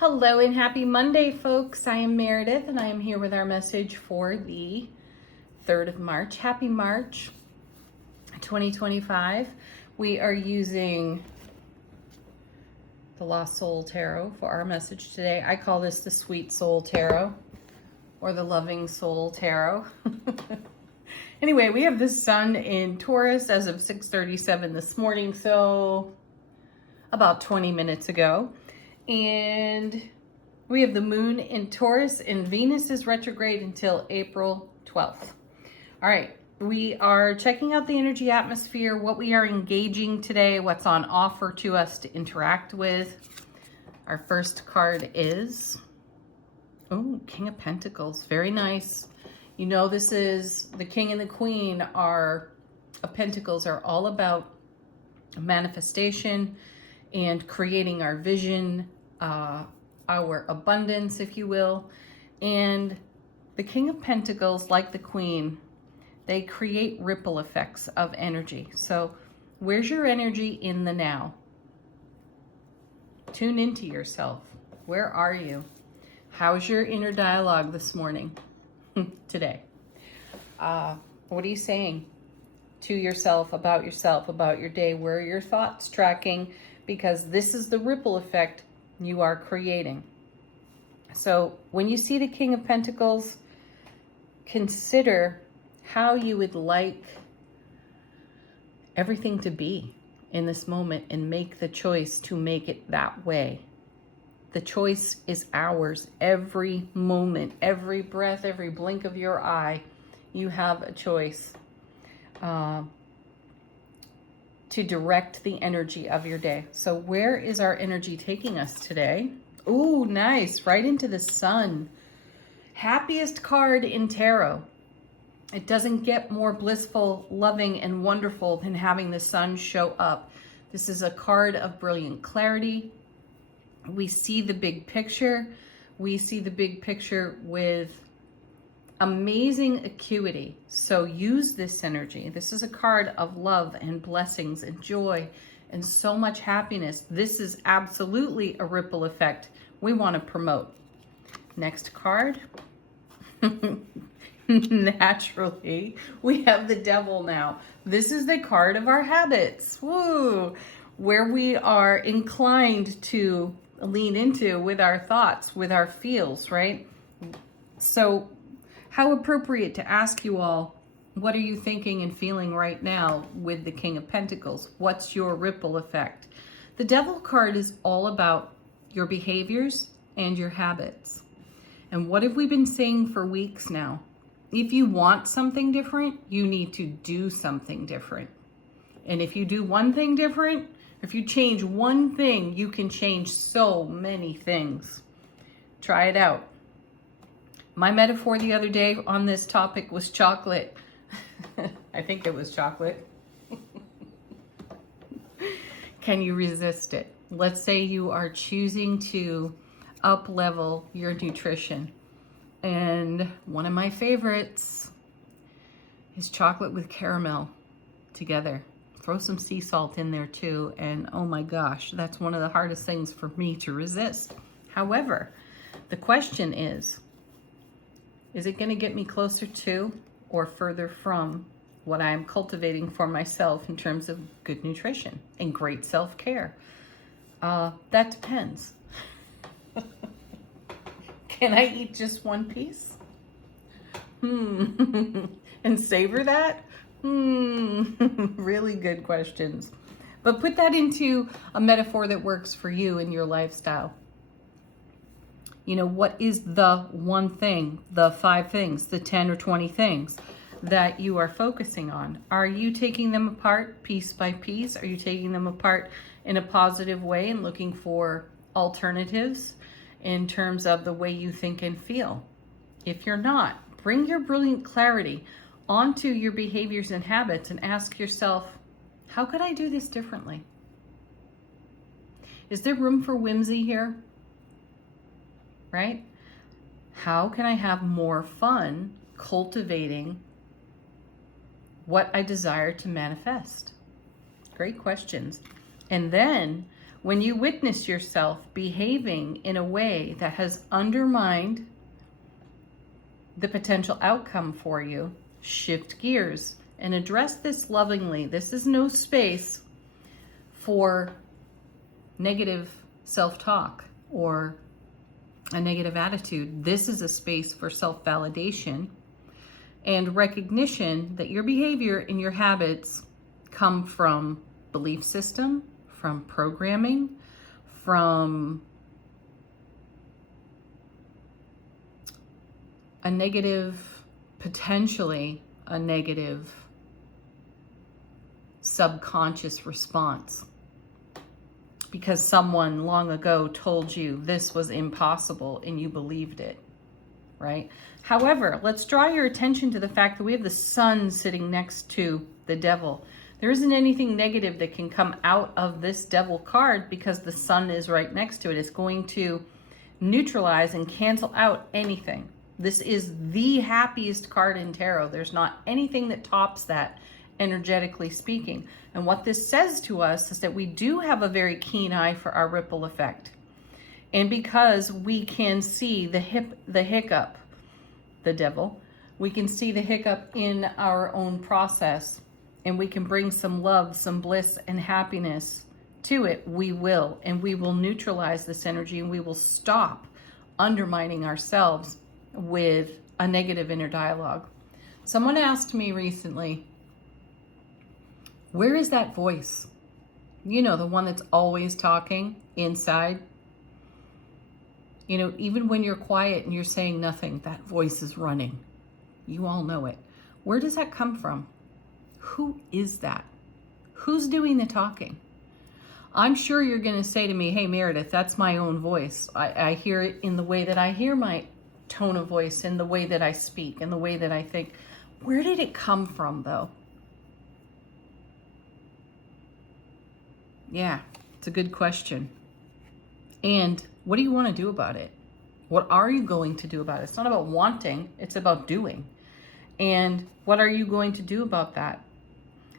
Hello and happy Monday, folks. I am Meredith and I am here with our message for the 3rd of March. Happy March 2025. We are using the Lost Soul Tarot for our message today. I call this the Sweet Soul Tarot or the Loving Soul Tarot. Anyway, we have the sun in Taurus as of 6:37 this morning, so about 20 minutes ago. And we have the moon in Taurus and Venus is retrograde until April 12th. All right, we are checking out the energy atmosphere, what we are engaging today, what's on offer to us to interact with. Our first card is, King of Pentacles, very nice. You know, this is the King and the Queen of Pentacles are all about manifestation and creating our vision, our abundance, if you will. And the King of Pentacles, like the Queen, they create ripple effects of energy. So where's your energy in the now? Tune into yourself. Where are you? How's your inner dialogue this morning, today? What are you saying to yourself, about your day? Where are your thoughts tracking? Because this is the ripple effect you are creating. So when you see the King of Pentacles, consider how you would like everything to be in this moment and make the choice to make it that way. The choice is ours. Every moment, every breath, every blink of your eye, you have a choice to direct the energy of your day. So where is our energy taking us today? Ooh, nice. Right into the sun. Happiest card in tarot. It doesn't get more blissful, loving, and wonderful than having the sun show up. This is a card of brilliant clarity. We see the big picture. We see the big picture with amazing acuity. So use this energy. This is a card of love and blessings and joy and so much happiness. This is absolutely a ripple effect we want to promote. Next card. Naturally, we have the Devil now. This is the card of our habits. Woo! Where we are inclined to lean into with our thoughts, with our feels, right? So how appropriate to ask you all, what are you thinking and feeling right now with the King of Pentacles? What's your ripple effect? The Devil card is all about your behaviors and your habits. And what have we been saying for weeks now? If you want something different, you need to do something different. And if you do one thing different, if you change one thing, you can change so many things. Try it out. My metaphor the other day on this topic was chocolate. I think it was chocolate. Can you resist it? Let's say you are choosing to up-level your nutrition. And one of my favorites is chocolate with caramel together. Throw some sea salt in there too. And oh my gosh, that's one of the hardest things for me to resist. However, the question is it going to get me closer to or further from what I'm cultivating for myself in terms of good nutrition and great self-care? That depends. Can I eat just one piece? And savor that? Really good questions. But put that into a metaphor that works for you and your lifestyle. You know, what is the one thing, the 5 things, the 10 or 20 things that you are focusing on? Are you taking them apart piece by piece? Are you taking them apart in a positive way and looking for alternatives in terms of the way you think and feel? If you're not, bring your brilliant clarity onto your behaviors and habits and ask yourself, how could I do this differently? Is there room for whimsy here? Right? How can I have more fun cultivating what I desire to manifest? Great questions. And then When you witness yourself behaving in a way that has undermined the potential outcome for you, shift gears and address this lovingly. This is no space for negative self-talk or a negative attitude. This is a space for self-validation and recognition that your behavior and your habits come from belief system, from programming, from a negative, potentially a negative subconscious response because someone long ago told you this was impossible and you believed it, right? However, let's draw your attention to the fact that we have the sun sitting next to the devil. There isn't anything negative that can come out of this devil card because the sun is right next to it. It's going to neutralize and cancel out anything. This is the happiest card in tarot. There's not anything that tops that, energetically speaking. And what this says to us is that we do have a very keen eye for our ripple effect. And because we can see the hiccup, the devil, we can see the hiccup in our own process, and we can bring some love, some bliss and happiness to it, we will. And we will neutralize this energy, and we will stop undermining ourselves with a negative inner dialogue. Someone asked me recently, where is that voice? You know, the one that's always talking inside. You know, even when you're quiet and you're saying nothing, that voice is running. You all know it. Where does that come from? Who is that? Who's doing the talking? I'm sure you're going to say to me, hey, Meredith, that's my own voice. I hear it in the way that I hear my tone of voice, in the way that I speak, in the way that I think. Where did it come from, though? Yeah, it's a good question. And what do you want to do about it? What are you going to do about it? It's not about wanting, it's about doing. And what are you going to do about that?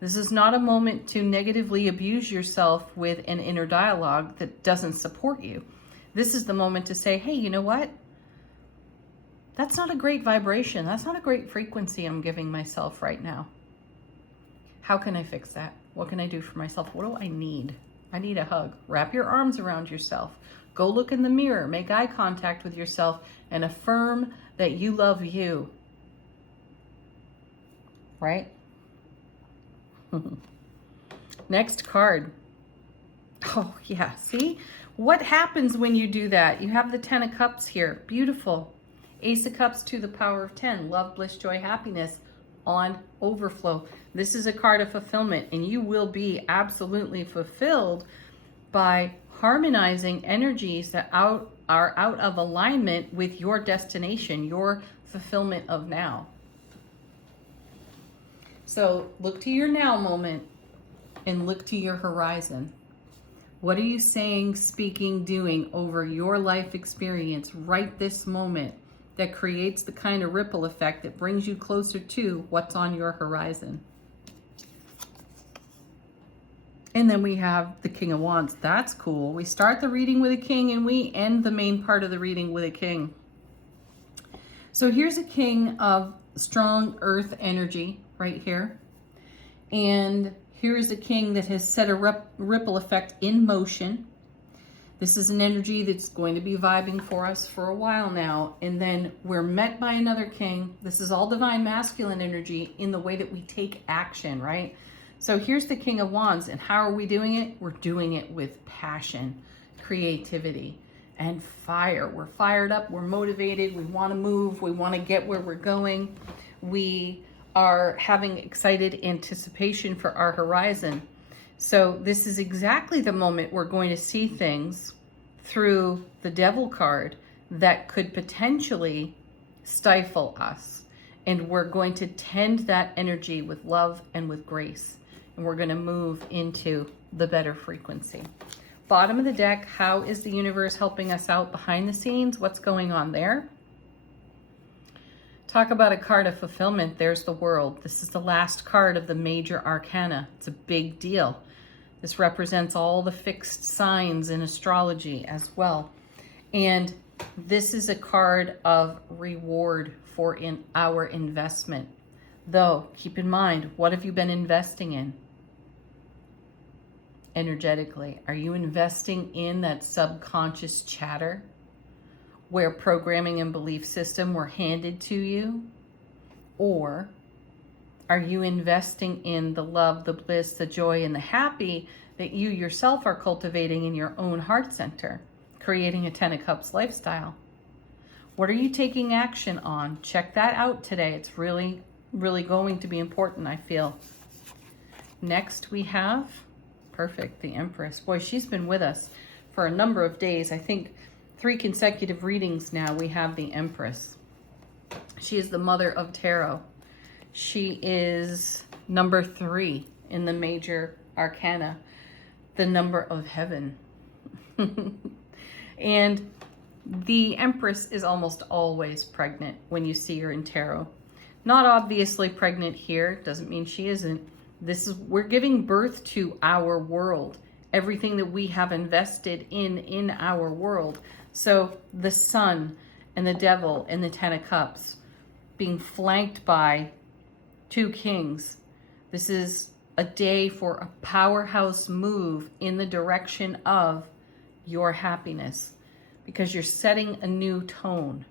This is not a moment to negatively abuse yourself with an inner dialogue that doesn't support you. This is the moment to say, hey, you know what? That's not a great vibration. That's not a great frequency I'm giving myself right now. How can I fix that? What can I do for myself? What do I need? I need a hug. Wrap your arms around yourself. Go look in the mirror. Make eye contact with yourself and affirm that you love you. Right? Next card. Oh, yeah. See? What happens when you do that? You have the 10 of Cups here. Beautiful. Ace of Cups to the power of 10. Love, bliss, joy, happiness on overflow. This is a card of fulfillment, and you will be absolutely fulfilled by harmonizing energies that are out of alignment with your destination, your fulfillment of now. So look to your now moment and look to your horizon. What are you saying, speaking, doing over your life experience right this moment that creates the kind of ripple effect that brings you closer to what's on your horizon? And then we have the King of Wands. That's cool. We start the reading with a king and we end the main part of the reading with a king. So here's a king of strong earth energy right here. And here's a king that has set a ripple effect in motion. This is an energy that's going to be vibing for us for a while now. And then we're met by another king. This is all divine masculine energy in the way that we take action, right? So here's the King of Wands. And how are we doing it? We're doing it with passion, creativity, and fire. We're fired up. We're motivated. We want to move. We want to get where we're going. We are having excited anticipation for our horizon. So this is exactly the moment we're going to see things through the Devil card that could potentially stifle us. And we're going to tend that energy with love and with grace. And we're going to move into the better frequency. Bottom of the deck, how is the universe helping us out behind the scenes? What's going on there? Talk about a card of fulfillment. There's the World. This is the last card of the major arcana. It's a big deal. This represents all the fixed signs in astrology as well. And this is a card of reward for our investment. Though, keep in mind, what have you been investing in? Energetically, are you investing in that subconscious chatter where programming and belief system were handed to you? Or are you investing in the love, the bliss, the joy, and the happy that you yourself are cultivating in your own heart center, creating a 10 of Cups lifestyle? What are you taking action on? Check that out today. It's really, really going to be important, I feel. Next we have, perfect, the Empress. Boy, she's been with us for a number of days. I think 3 consecutive readings now we have the Empress. She is the mother of tarot. She is number 3 in the major arcana, the number of heaven. And the Empress is almost always pregnant when you see her in tarot. Not obviously pregnant here, doesn't mean she isn't. We're giving birth to our world, everything that we have invested in our world. So the Sun and the Devil and the 10 of Cups being flanked by 2 kings. This is a day for a powerhouse move in the direction of your happiness, because you're setting a new tone,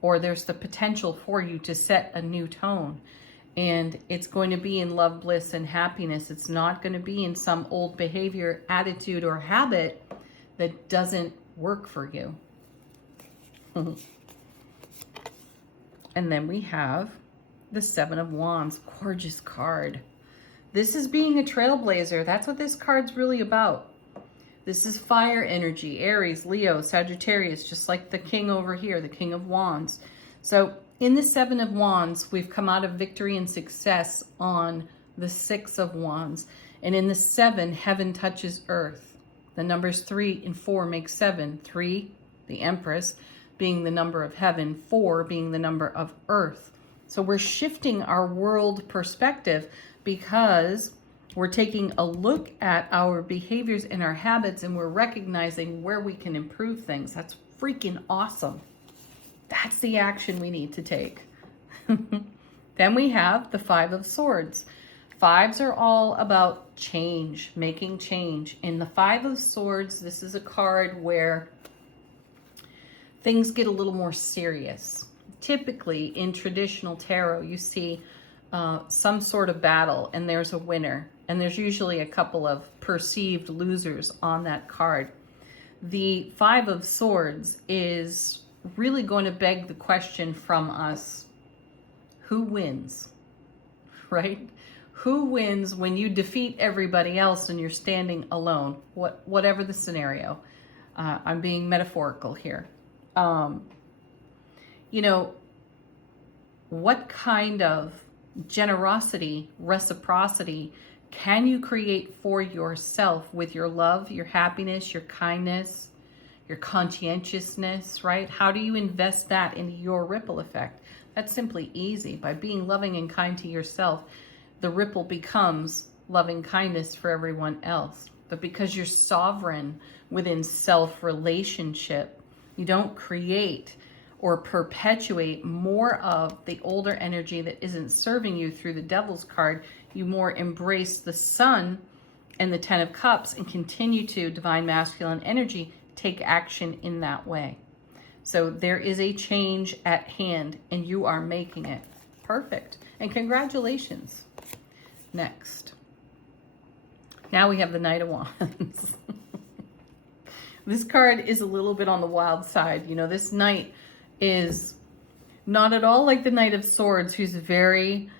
or there's the potential for you to set a new tone. And it's going to be in love, bliss, and happiness. It's not going to be in some old behavior, attitude, or habit that doesn't work for you. And then we have the 7 of Wands, gorgeous card. This is being a trailblazer. That's what this card's really about. This is fire energy, Aries, Leo, Sagittarius, just like the king over here, the King of Wands. So in the 7 of Wands, we've come out of victory and success on the 6 of Wands. And in the 7, heaven touches earth. The numbers 3 and 4 make 7. 3, the Empress, being the number of heaven, 4 being the number of earth. So we're shifting our world perspective because we're taking a look at our behaviors and our habits, and we're recognizing where we can improve things. That's freaking awesome. That's the action we need to take. Then we have the 5 of Swords. 5s are all about change, making change. In the 5 of Swords, this is a card where things get a little more serious. Typically, in traditional tarot, you see some sort of battle, and there's a winner. And there's usually a couple of perceived losers on that card. The 5 of Swords is really going to beg the question from us, who wins, right? Who wins when you defeat everybody else and you're standing alone, whatever the scenario. I'm being metaphorical here. You know, what kind of generosity, reciprocity can you create for yourself with your love, your happiness, your kindness, your conscientiousness, right? How do you invest that into your ripple effect? That's simply easy. By being loving and kind to yourself, the ripple becomes loving kindness for everyone else. But because you're sovereign within self-relationship, you don't create or perpetuate more of the older energy that isn't serving you through the Devil's card. You more embrace the Sun and the 10 of Cups and continue to, divine masculine energy, take action in that way. So there is a change at hand and you are making it. Perfect. And congratulations. Next. Now we have the Knight of Wands. This card is a little bit on the wild side. You know, this knight is not at all like the Knight of Swords, who's very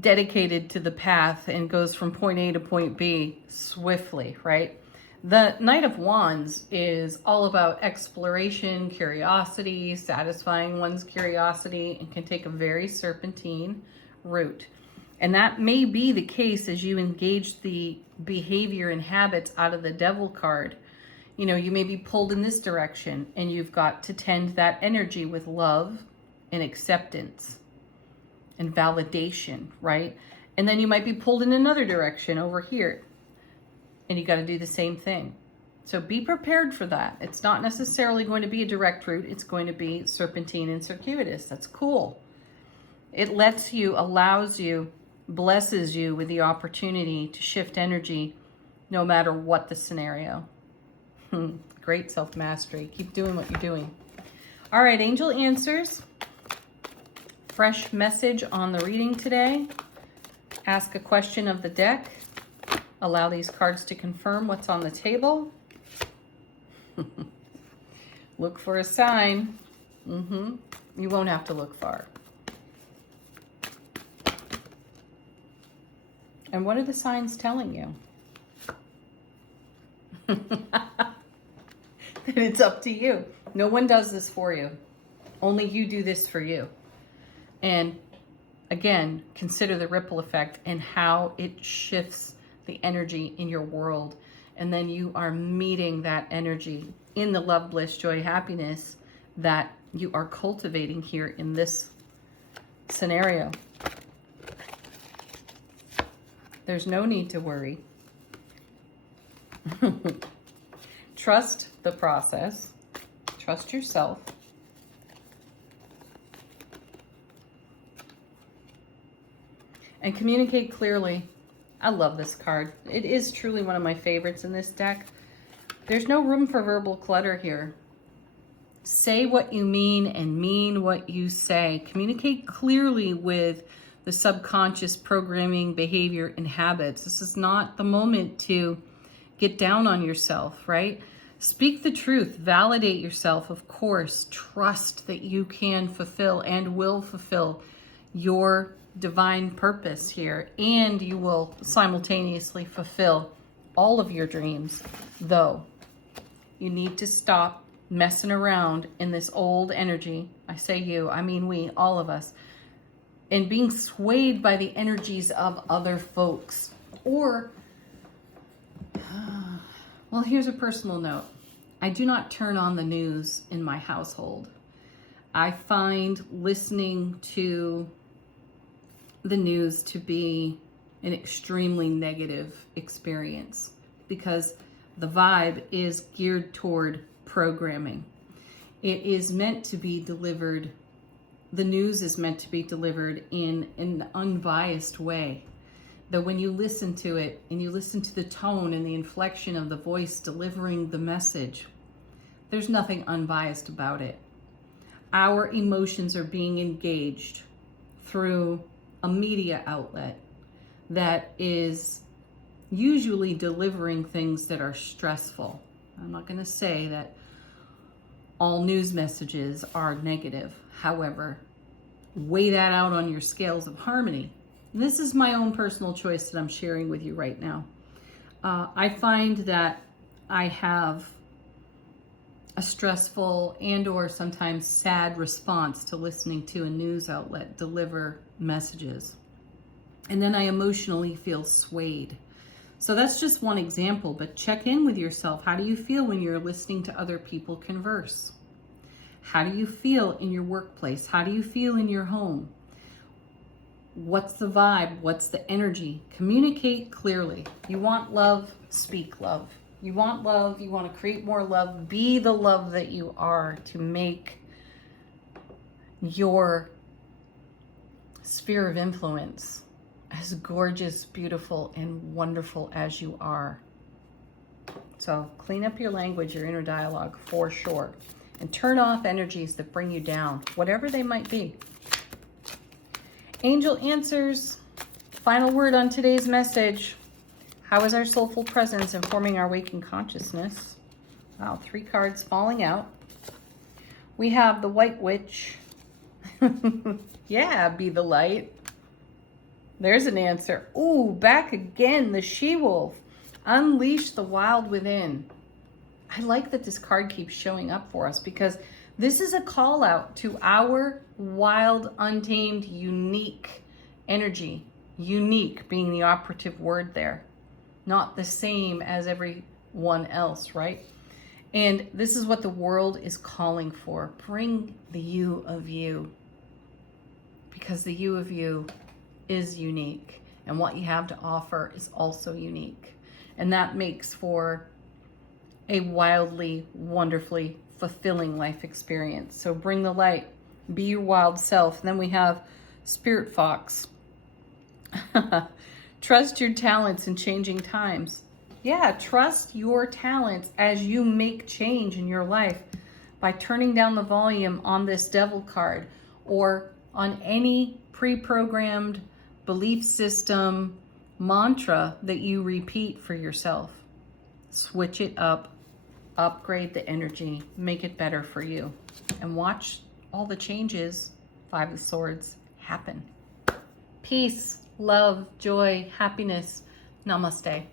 dedicated to the path and goes from point A to point B swiftly, right? The Knight of Wands is all about exploration, curiosity, satisfying one's curiosity, and can take a very serpentine route. And that may be the case as you engage the behavior and habits out of the Devil card. You know, you may be pulled in this direction and you've got to tend that energy with love and acceptance and validation, right? And then you might be pulled in another direction over here. And you got to do the same thing. So be prepared for that. It's not necessarily going to be a direct route. It's going to be serpentine and circuitous. That's cool. It lets you, allows you, blesses you with the opportunity to shift energy no matter what the scenario. Great self-mastery. Keep doing what you're doing. All right, angel answers. Fresh message on the reading today. Ask a question of the deck. Allow these cards to confirm what's on the table. Look for a sign. You won't have to look far. And what are the signs telling you? That it's up to you. No one does this for you. Only you do this for you. And again, consider the ripple effect and how it shifts the energy in your world. And then you are meeting that energy in the love, bliss, joy, happiness that you are cultivating here in this scenario. There's no need to worry. Trust the process. Trust yourself. And communicate clearly. I love this card. It is truly one of my favorites in this deck. There's no room for verbal clutter here. Say what you mean and mean what you say. Communicate clearly with the subconscious programming, behavior, and habits. This is not the moment to get down on yourself, right? Speak the truth. Validate yourself, of course. Trust that you can fulfill and will fulfill your divine purpose here, and you will simultaneously fulfill all of your dreams. Though you need to stop messing around in this old energy. I say you, I mean we, all of us, and being swayed by the energies of other folks. Or well, here's a personal note. I do not turn on the news in my household. I find listening to the news to be an extremely negative experience because the vibe is geared toward programming. It is meant to be delivered, the news is meant to be delivered in an unbiased way. That when you listen to it and you listen to the tone and the inflection of the voice delivering the message, there's nothing unbiased about it. Our emotions are being engaged through a media outlet that is usually delivering things that are stressful. I'm not going to say that all news messages are negative. However, weigh that out on your scales of harmony. This is my own personal choice that I'm sharing with you right now. I find that I have a stressful and or sometimes sad response to listening to a news outlet deliver messages. And then I emotionally feel swayed. So that's just one example, but check in with yourself. How do you feel when you're listening to other people converse? How do you feel in your workplace? How do you feel in your home? What's the vibe? What's the energy? Communicate clearly. You want love, speak love. You want love, you want to create more love, be the love that you are to make your sphere of influence as gorgeous, beautiful, and wonderful as you are. So clean up your language, your inner dialogue for sure. And turn off energies that bring you down, whatever they might be. Angel answers. Final word on today's message. How is our soulful presence informing our waking consciousness? Wow, 3 cards falling out. We have the White Witch. Yeah, be the light. There's an answer. Ooh, back again, the She-Wolf. Unleash the wild within. I like that this card keeps showing up for us because this is a call out to our wild, untamed, unique energy. Unique being the operative word there. Not the same as everyone else, right? And this is what the world is calling for. Bring the you of you. Because the you of you is unique. And what you have to offer is also unique. And that makes for a wildly, wonderfully fulfilling life experience. So bring the light, be your wild self. And then we have Spirit Fox. Trust your talents in changing times. Yeah, trust your talents as you make change in your life by turning down the volume on this devil card or on any pre-programmed belief system mantra that you repeat for yourself. Switch it up, upgrade the energy, make it better for you, and watch all the changes, Five of Swords, happen. Peace, love, joy, happiness. Namaste.